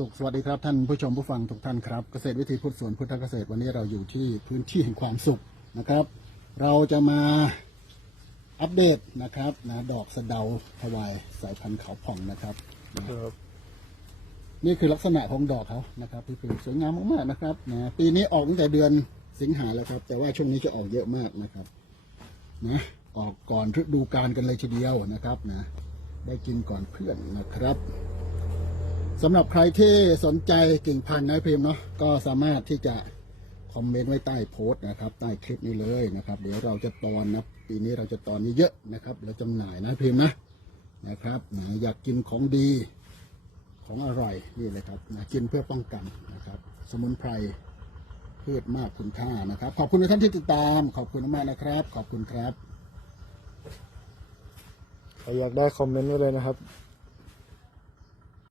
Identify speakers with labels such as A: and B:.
A: สุขสวัสดีครับ ท่านผู้ชมผู้ฟังทุกท่านครับเกษตรวิถีพุทธสวนพุทธเกษตรวันนี้เราอยู่ที่พื้นที่แห่งความสุขนะครับ เราจะมาอัปเดตนะครับนะดอกสะเดาถวายสายพันธุ์เขาผ่องนะครับ
B: ครับ
A: นี่คือลักษณะของดอกเขานะครับที่คือสวยงามมากๆนะครับนะปีนี้ออกตั้งแต่เดือนสิงหาแล้วครับ แต่ว่าช่วงนี้จะออกเยอะมากนะครับนะออกก่อนฤดูกาลกันเลยทีเดียวนะครับนะได้กินก่อนเพื่อนนะครับ สำหรับใครที่สนใจกิ่งพันธุ์นายพิมพ์เนาะก็สามารถที่จะคอมเมนต์ไว้ใต้โพสต์นะครับ ใต้คลิปนี้เลยนะครับ เดี๋ยวเราจะตอนนะปีนี้เราจะตอนนี้เยอะนะครับแล้วจำหน่ายนายพิมพ์นะนะครับนะอยากกินของดีของอร่อยนี่เลยครับนะกินเพื่อป้องกันนะครับ สมุนไพรพืชมากคุณค่านะครับ ขอบคุณทุกท่านที่ติดตาม ขอบคุณมากนะครับ ขอบคุณครับ
B: ใครอยากได้คอมเมนต์ไว้เลยนะครับ